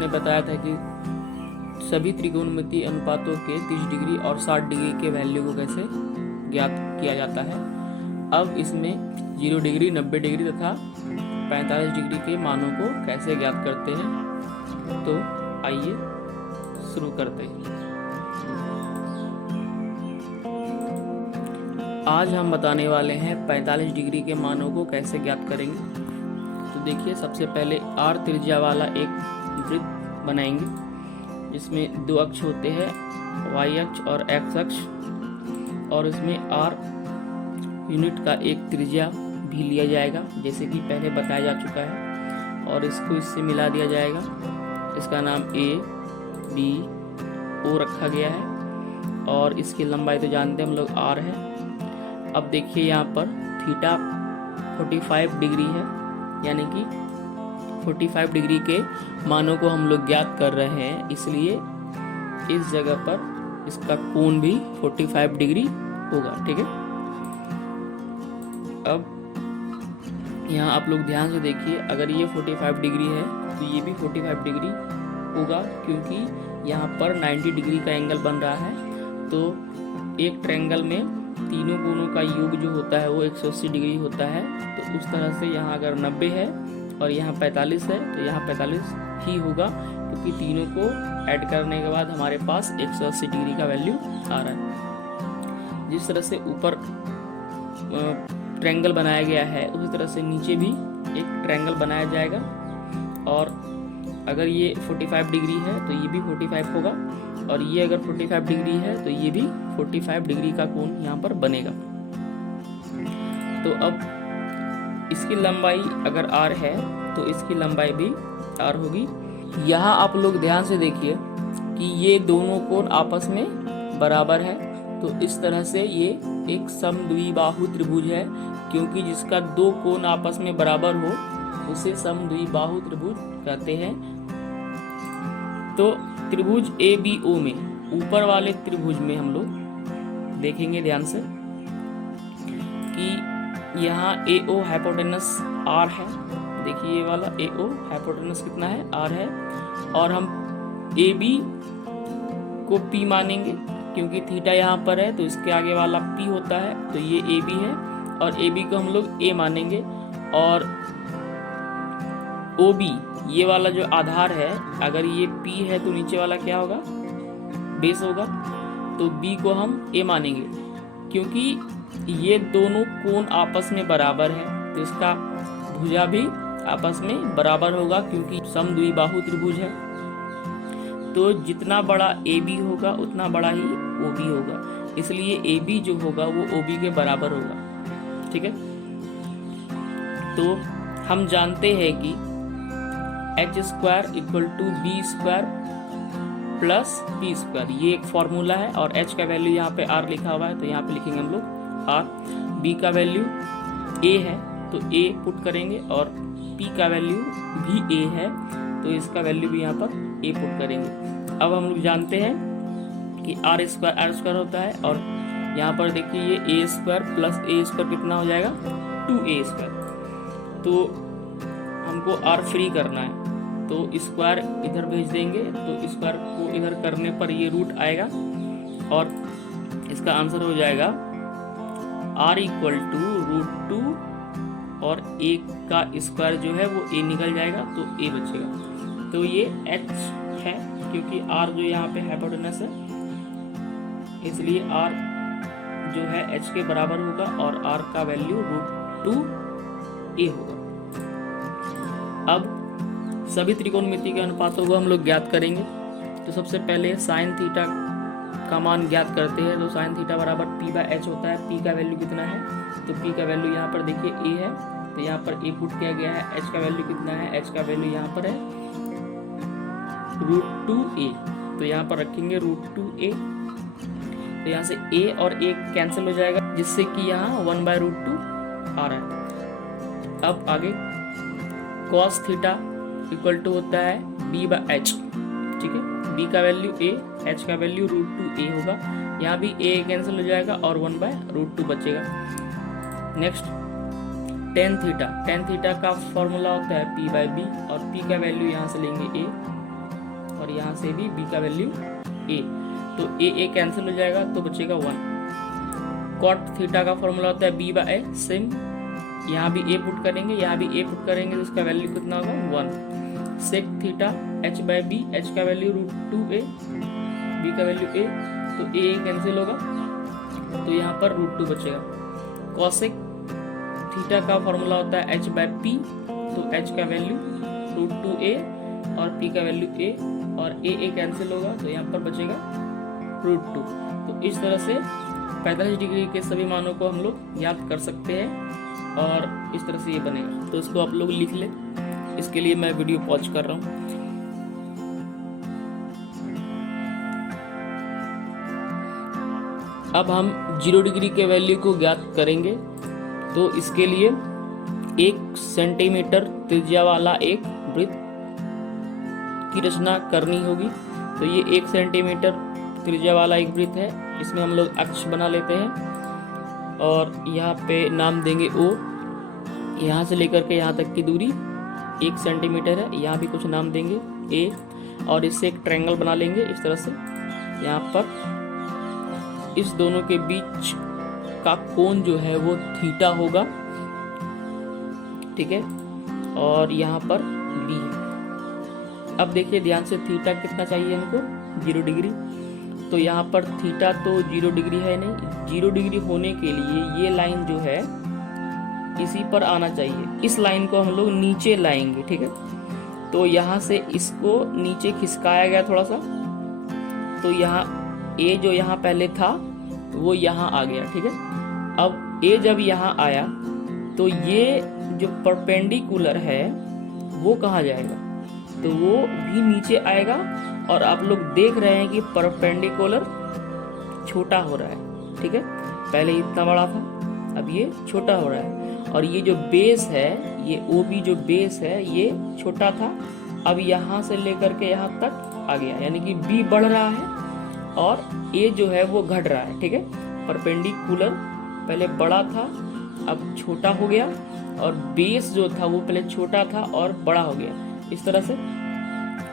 मैंने बताया था कि सभी त्रिकोणमितीय अनुपातों के 30 डिग्री और 60 डिग्री के वैल्यू को कैसे ज्ञात किया जाता है। अब इसमें 0 डिग्री, 90 डिग्री तथा 45 डिग्री के मानों को कैसे ज्ञात करते हैं, तो आइए शुरू करते हैं। आज हम बताने वाले हैं 45 डिग्री के मानों को कैसे ज्ञात करेंगे। तो देखिए, सबसे पहले r त्रिज्या वाला एक वृत्त बनाएंगे जिसमें 2 अक्ष होते हैं, y अक्ष और x अक्ष, और इसमें r यूनिट का एक त्रिज्या भी लिया जाएगा जैसे कि पहले बताया जा चुका है, और इसको इससे मिला दिया जाएगा। इसका नाम a, b, o रखा गया है, और इसकी लंबाई तो जानते हैं हम लोग r है। अब देखिए यहाँ पर थीटा 45 डिग्री है, यानी कि 45 डिग्री के मानों को हम लोग ज्ञात कर रहे हैं, इसलिए इस जगह पर इसका कोण भी 45 डिग्री होगा। ठीक है, अब यहाँ आप लोग ध्यान से देखिए, अगर ये 45 डिग्री है तो ये भी 45 डिग्री होगा, क्योंकि यहाँ पर 90 डिग्री का एंगल बन रहा है। तो एक ट्रायंगल में तीनों कोणों का योग जो होता है वो 180 डिग्री होता है। तो उस तरह से यहाँ अगर 90 है और यहाँ 45 है तो यहाँ 45 ही होगा, क्योंकि तीनों को ऐड करने के बाद हमारे पास 180 डिग्री का वैल्यू आ रहा है। जिस तरह से ऊपर ट्रायंगल बनाया गया है उसी तरह से नीचे भी एक ट्रायंगल बनाया जाएगा, और अगर ये 45 डिग्री है तो ये भी 45 होगा, और ये अगर 45 डिग्री है तो ये भी 45 डिग्री का कोण यहाँ पर बनेगा। तो अब इसकी लंबाई अगर r है तो इसकी लंबाई भी r होगी। यहाँ आप लोग ध्यान से देखिए कि ये दोनों कोण आपस में बराबर है, तो इस तरह से ये एक समद्विबाहु त्रिभुज है, क्योंकि जिसका 2 कोण आपस में बराबर हो उसे समद्विबाहु त्रिभुज कहते हैं। तो त्रिभुज ABO में ऊपर वाले त्रिभुज में हम लोग देखेंगे ध्यान से कि यहाँ AO हाइपोटेनस R है। देखिए ये वाला AO हाइपोटेनस कितना है, R है, और हम AB को P मानेंगे क्योंकि थीटा यहाँ पर है, तो इसके आगे वाला P होता है, तो ये AB है, और AB को हम लोग A मानेंगे। और OB ये वाला जो आधार है, अगर ये P है तो नीचे वाला क्या होगा, बेस होगा, तो B को हम A मानेंगे क्योंकि ये दोनों कोण आपस में बराबर है, तो इसका भुजा भी आपस में बराबर होगा क्योंकि समद्विबाहु त्रिभुज है। तो जितना बड़ा AB होगा उतना बड़ा ही OB होगा, इसलिए AB जो होगा वो OB के बराबर होगा। ठीक है, तो हम जानते हैं कि h² = b² प्लस p², ये एक फॉर्मूला है, और h का वैल्यू यहाँ पे r लिखा हुआ है, तो यहाँ पे लिखेंगे हम लोग r। b का वैल्यू a है तो a पुट करेंगे, और p का वैल्यू भी a है तो इसका वैल्यू भी यहाँ पर a पुट करेंगे। अब हम लोग जानते हैं कि r² होता है, और यहाँ पर देखिए ये a² प्लस a² कितना हो जाएगा, 2a²। तो हमको r फ्री करना है, तो स्क्वायर इधर भेज देंगे, तो स्क्वायर को इधर करने पर ये रूट आएगा, और इसका आंसर हो जाएगा r = √2, और a का स्क्वायर जो है वो a निकल जाएगा तो a बचेगा। तो ये h है क्योंकि r जो यहाँ पे हाइपोटेनस है, इसलिए r जो है h के बराबर होगा, और r का वैल्यू √2a होगा। अब सभी त्रिकोणमिति के अनुपातों को हम लोग ज्ञात करेंगे। तो सबसे पहले साइन थीटा का मान ज्ञात करते हैं। तो साइन थीटा बराबर p/h होता है। p का वैल्यू कितना है, तो p का वैल्यू यहाँ पर देखिए a है, तो यहाँ पर a पुट किया गया है। h का वैल्यू कितना है, h का वैल्यू यहाँ पर है √2a, तो यहाँ पर रखेंगे √2a। तो यहाँ से a और a कैंसिल हो जाएगा, जिससे कि यहाँ 1/√2 आ रहा है। अब आगे cos थीटा इक्वल टू होता है b/h, ठीक है। b का वैल्यू a, h का वैल्यू √2a होगा। यहाँ भी a कैंसिल हो जाएगा और 1/√2 बचेगा। Next tan theta, tan theta का फॉर्मूला होता है p/b, और p का वैल्यू यहाँ से लेंगे a, और यहाँ से भी b का वैल्यू a, तो a कैंसिल हो जाएगा तो बचेगा 1। कॉट थीटा का फॉर्मूला होता है b बाय a, सेम यहाँ भी a पुट करेंगे, यहाँ भी a पुट करेंगे तो इसका वैल्यू कितना होगा 1। Sec theta h by b, h का वैल्यू √2a, b का वैल्यू a, तो a कैंसिल होगा तो यहाँ पर √2 बचेगा। कॉसेक थीटा का फॉर्मूला होता है h बाय p, तो h का वैल्यू √2a और p का वैल्यू a, और a कैंसिल होगा तो यहाँ पर बचेगा √2। तो इस तरह से 45 डिग्री के सभी मानों को हम लोग याद कर सकते हैं और इस तरह से ये बनेगा। तो इसको आप लोग लिख लें, इसके लिए मैं वीडियो पॉज कर रहा हूँ। अब हम 0 डिग्री के वैल्यू को ज्ञात करेंगे, तो इसके लिए 1 सेंटीमीटर त्रिज्या वाला एक वृत्त की रचना करनी होगी। तो ये 1 सेंटीमीटर त्रिज्या वाला एक वृत्त है, इसमें हम लोग अक्ष बना लेते हैं और यहाँ पे नाम देंगे O। यहाँ से लेकर के यहाँ तक की दूरी 1 सेंटीमीटर है, यहाँ भी कुछ नाम देंगे A, और इससे एक ट्रायंगल बना लेंगे इस तरह से। यहाँ पर इस दोनों के बीच का कोण जो है वो थीटा होगा, ठीक है, और यहाँ पर B है। अब देखिए ध्यान से, थीटा कितना चाहिए हमको 0 डिग्री, तो यहाँ पर थीटा तो 0 डिग्री है नहीं। 0 डिग्री होने के लिए ये लाइन जो है इसी पर आना चाहिए, इस लाइन को हम लोग नीचे लाएंगे, ठीक है। तो यहाँ से इसको नीचे खिसकाया गया थोड़ा सा, तो यहाँ A जो यहाँ पहले था वो यहाँ आ गया, ठीक है। अब A जब यहाँ आया तो ये जो परपेंडिकुलर है वो कहाँ जाएगा, तो वो भी नीचे आएगा, और आप लोग देख रहे हैं कि परपेंडिकुलर छोटा हो रहा है, ठीक है। पहले इतना बड़ा था, अब ये छोटा हो रहा है, और ये जो बेस है, ये OB जो बेस है ये छोटा था, अब यहाँ से लेकर के यहाँ तक आ गया, यानी कि B बढ़ रहा है और A जो है वो घट रहा है, ठीक है। परपेंडिकुलर पहले बड़ा था अब छोटा हो गया, और बेस जो था वो पहले छोटा था और बड़ा हो गया, इस तरह से।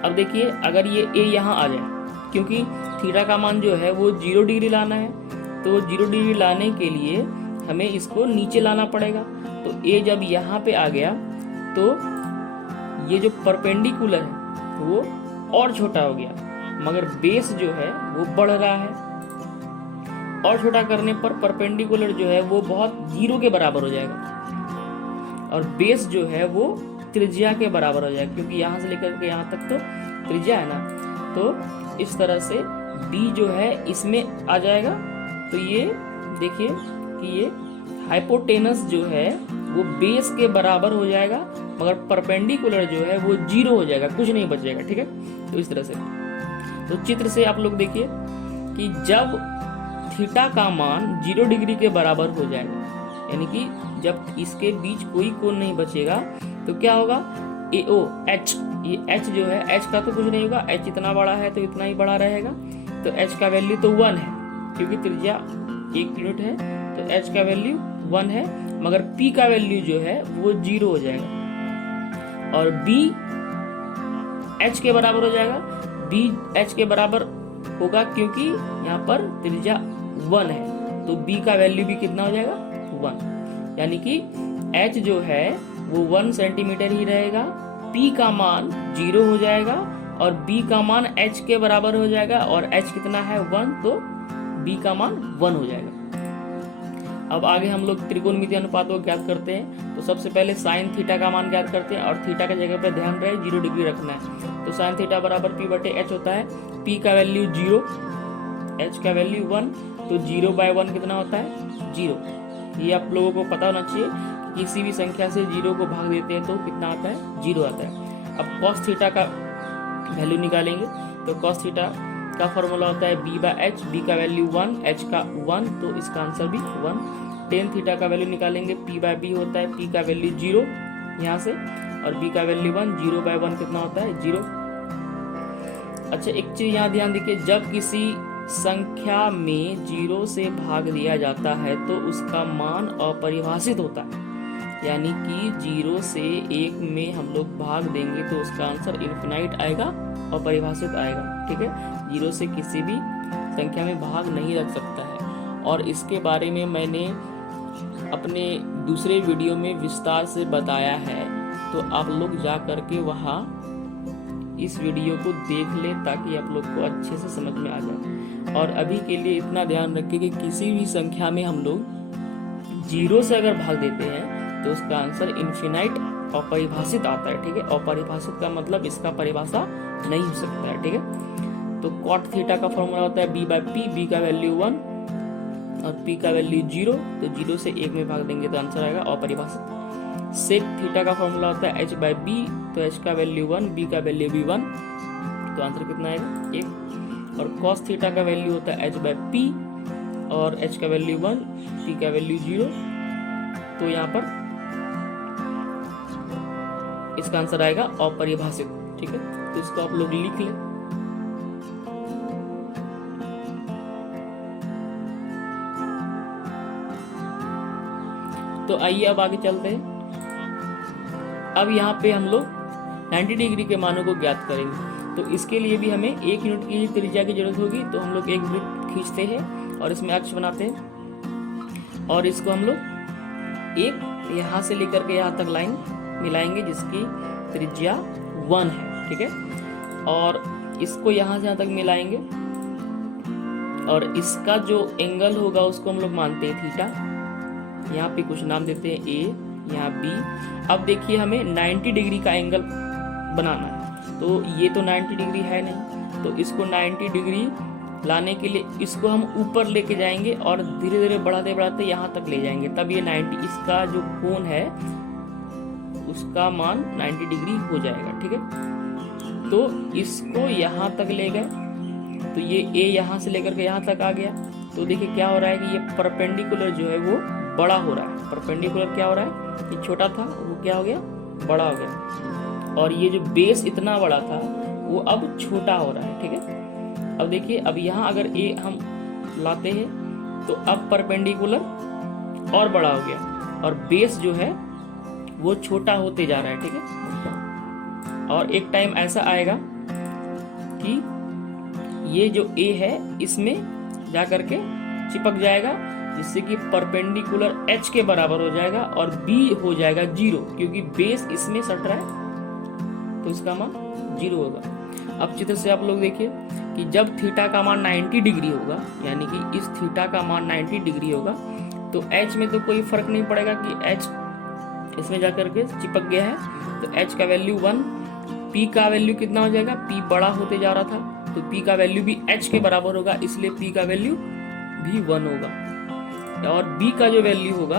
अब देखिए अगर ये A यहाँ आ जाए, क्योंकि थीटा का मान जो है वो 0 डिग्री लाना है, तो 0 डिग्री लाने के लिए हमें इसको नीचे लाना पड़ेगा। तो A जब यहाँ पे आ गया तो ये जो परपेंडिकुलर है वो और छोटा हो गया, मगर बेस जो है वो बढ़ रहा है, और छोटा करने पर परपेंडिकुलर जो है वो बहुत 0 के बराबर हो जाएगा, और बेस जो है वो त्रिज्या के बराबर हो जाएगा, क्योंकि यहाँ से लेकर के यहाँ तक तो त्रिज्या है ना। तो इस तरह से B जो है इसमें आ जाएगा। तो ये देखिए कि ये हाइपोटेनस जो है वो बेस के बराबर हो जाएगा, मगर परपेंडिकुलर जो है वो 0 हो जाएगा, कुछ नहीं बचेगा, ठीक है। तो इस तरह से, तो चित्र से आप लोग देखिए कि जब थीटा का मान 0 डिग्री के बराबर हो जाएगा, यानी कि जब इसके बीच कोई कोण नहीं बचेगा, तो क्या होगा, AO H, ये H जो है, H का तो कुछ नहीं होगा, H इतना बड़ा है तो इतना ही बड़ा रहेगा, तो H का वैल्यू तो 1 है, क्योंकि त्रिज्या 1 यूनिट है, तो H का वैल्यू 1 है, मगर P का वैल्यू जो है वो 0 हो जाएगा, और B H के बराबर हो जाएगा। B H के बराबर होगा क्योंकि यहाँ पर त्रिज्या 1 है, तो B का वैल्यू भी कितना हो जाएगा 1, यानी कि H जो है वो 1 सेंटीमीटर ही रहेगा, P का मान 0 हो जाएगा, और B का मान H के बराबर हो जाएगा, और H कितना है 1, तो B का मान 1 हो जाएगा। अब आगे हम लोग त्रिकोणमितीय अनुपात को ज्ञात करते हैं। तो सबसे पहले साइन थीटा का मान ज्ञात करते हैं, और थीटा के जगह पे ध्यान रहे 0 डिग्री रखना है। तो साइन थीटा बराबर P/H होता है, P का वैल्यू 0, H का वैल्यू 1, तो 0/1 कितना होता है 0। ये आप लोगों को पता होना चाहिए, किसी भी संख्या से 0 को भाग देते हैं तो कितना आता है 0 आता है। अब cos थीटा का वैल्यू निकालेंगे, तो cos थीटा का फॉर्मूला होता है B/H, B का वैल्यू 1, H का 1, तो इसका आंसर भी 1। टेन थीटा का वैल्यू निकालेंगे, P/B होता है, P का वैल्यू 0 यहाँ से, और B का वैल्यू 1, 0/1 कितना होता है 0। अच्छा एक चीज यहाँ ध्यान देखिए, जब किसी संख्या में 0 से भाग दिया जाता है तो उसका मान अपरिभाषित होता है, यानी कि 0 से 1 में हम लोग भाग देंगे तो उसका आंसर इनफिनाइट आएगा अपरिभाषित आएगा। ठीक है, 0 से किसी भी संख्या में भाग नहीं रख सकता है। और इसके बारे में मैंने अपने दूसरे वीडियो में विस्तार से बताया है, तो आप लोग जा करके वहाँ इस वीडियो को देख ले ताकि आप लोग को अच्छे से समझ में आ जाए। और अभी के लिए इतना ध्यान रखिए कि किसी भी संख्या में हम लोग 0 से अगर भाग देते हैं तो उसका आंसर इन्फिनाइट अपरिभाषित आता है। ठीक है, अपरिभाषित का मतलब इसका परिभाषा नहीं हो सकता है। ठीक है, तो कॉट थीटा का फॉर्मूला होता है b/p, b का वैल्यू 1 और p का वैल्यू 0, तो 0 से 1 में भाग देंगे तो आंसर आएगा अपरिभाषित। सेक थीटा का फॉर्मूला होता है h/b, तो h का वैल्यू 1, b का वैल्यू भी 1, तो आंसर कितना आएगा 1। और कॉस थीटा का वैल्यू होता है h/p और h का वैल्यू 1, p का वैल्यू 0, तो यहाँ पर इसका आंसर आएगा अपरिभाषित। ठीक है, तो इसको आप लोग लिख लें। तो आइए अब आगे चलते हैं। अब यहाँ पे हम लोग 90 डिग्री के मानों को ज्ञात करेंगे। तो इसके लिए भी हमें 1 यूनिट की त्रिज्या की जरूरत होगी। तो हम लोग एक वृत्त खींचते हैं और इसमें अक्ष बनाते हैं और इसको हम लोग एक यहाँ से लेकर के यहाँ तक लाइन मिलाएंगे जिसकी त्रिज्या 1 है। ठीक है, और इसको यहाँ से यहाँ तक मिलाएंगे और इसका जो एंगल होगा उसको हम लोग मानते हैं थीटा। यहाँ पे कुछ नाम देते हैं ए, यहाँ बी। अब देखिए हमें 90 डिग्री का एंगल बनाना है, तो ये तो 90 डिग्री है नहीं, तो इसको 90 डिग्री लाने के लिए इसको हम ऊपर लेके जाएंगे और धीरे धीरे बढ़ाते बढ़ाते यहाँ तक ले जाएंगे, तब ये 90 इसका जो कोण है उसका मान 90 डिग्री हो जाएगा। ठीक है, तो इसको यहाँ तक ले गए, तो ये ए यहाँ से लेकर के यहाँ तक आ गया। तो देखिए क्या हो रहा है कि ये परपेंडिकुलर जो है वो बड़ा हो रहा है। परपेंडिकुलर क्या हो रहा है, ये छोटा था वो क्या हो गया, बड़ा हो गया, और ये जो बेस इतना बड़ा था वो अब छोटा हो रहा है। ठीक है, अब देखिए अब यहाँ अगर ए हम लाते हैं तो अब परपेंडिकुलर और बड़ा हो गया और बेस जो है वो छोटा होते जा रहा है। ठीक है, और एक टाइम ऐसा आएगा कि ये जो ए है इसमें जा करके चिपक जाएगा, जिससे कि परपेंडिकुलर h के बराबर हो जाएगा और b हो जाएगा 0, क्योंकि बेस इसमें सट रहा है तो इसका मान 0 होगा। अब चित्र से आप लोग देखिए कि जब थीटा का मान 90 डिग्री होगा, यानी कि इस थीटा का मान 90 डिग्री होगा, तो h में तो कोई फर्क नहीं पड़ेगा कि h इसमें जाकर के चिपक गया है, तो h का वैल्यू 1, p का वैल्यू कितना हो जाएगा, p बड़ा होते जा रहा था तो p का वैल्यू भी h के बराबर होगा, इसलिए p का वैल्यू भी 1 होगा और b का जो वैल्यू होगा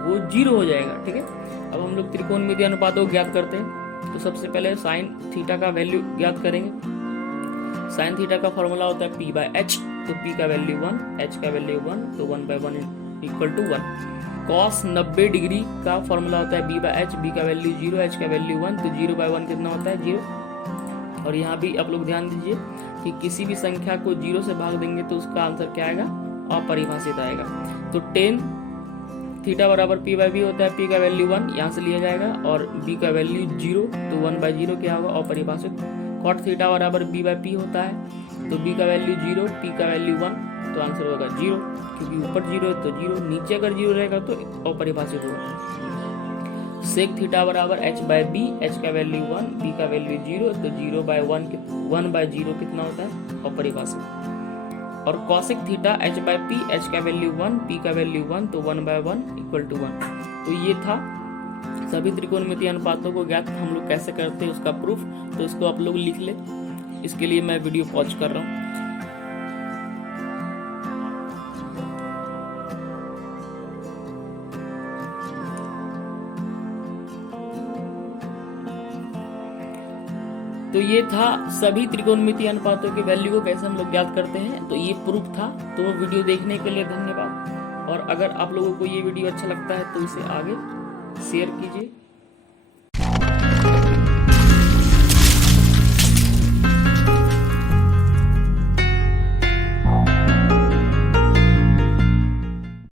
वो 0 हो जाएगा। ठीक है, अब हम लोग त्रिकोणमितीय अनुपातों को ज्ञात करते हैं। तो सबसे पहले साइन थीटा का वैल्यू ज्ञात करेंगे। साइन थीटा का फॉर्मूला होता है p/h, तो p का वैल्यू 1, h का वैल्यू 1, तो 1/1 इक्वल टू 1। कॉस 90 डिग्री का फॉर्मूला होता है b/h, b का वैल्यू 0, h का वैल्यू 1, तो 0/1 कितना होता है 0। और यहाँ भी आप लोग ध्यान दीजिए कि किसी भी संख्या को 0 से भाग देंगे तो उसका आंसर क्या आएगा, अपरिभाषित आएगा। तो tan थीटा बराबर p/b होता है, p का वैल्यू 1 यहाँ से लिया जाएगा और b का वैल्यू 0, तो 1/0 क्या होगा, अपरिभाषित। cot थीटा बराबर b/p होता है, तो b का वैल्यू 0, p का वैल्यू 1, तो आंसर होगा 0, क्योंकि ऊपर 0 है तो 0, नीचे अगर 0 रहेगा तो अपरिभाषित होगा। सेक थीटा बराबर h/b, h का वैल्यू 1, b का वैल्यू 0, तो 1/0 कितना होता है, अपरिभाषित। और कॉसेक थीटा h/p, h का वैल्यू 1, p का वैल्यू 1, तो 1/1 इक्वल टू 1। तो ये था सभी त्रिकोणमितीय अनुपातों को ज्ञात हम लोग कैसे करते हैं उसका प्रूफ। तो इसको आप लोग लिख ले, इसके लिए मैं वीडियो पॉज कर रहा हूँ। तो ये था सभी त्रिकोणमितीय अनुपातों के वैल्यू को कैसे हम लोग ज्ञात करते हैं, तो ये प्रूफ था। तो वीडियो देखने के लिए धन्यवाद। और अगर आप लोगों को ये वीडियो अच्छा लगता है तो इसे आगे शेयर कीजिए।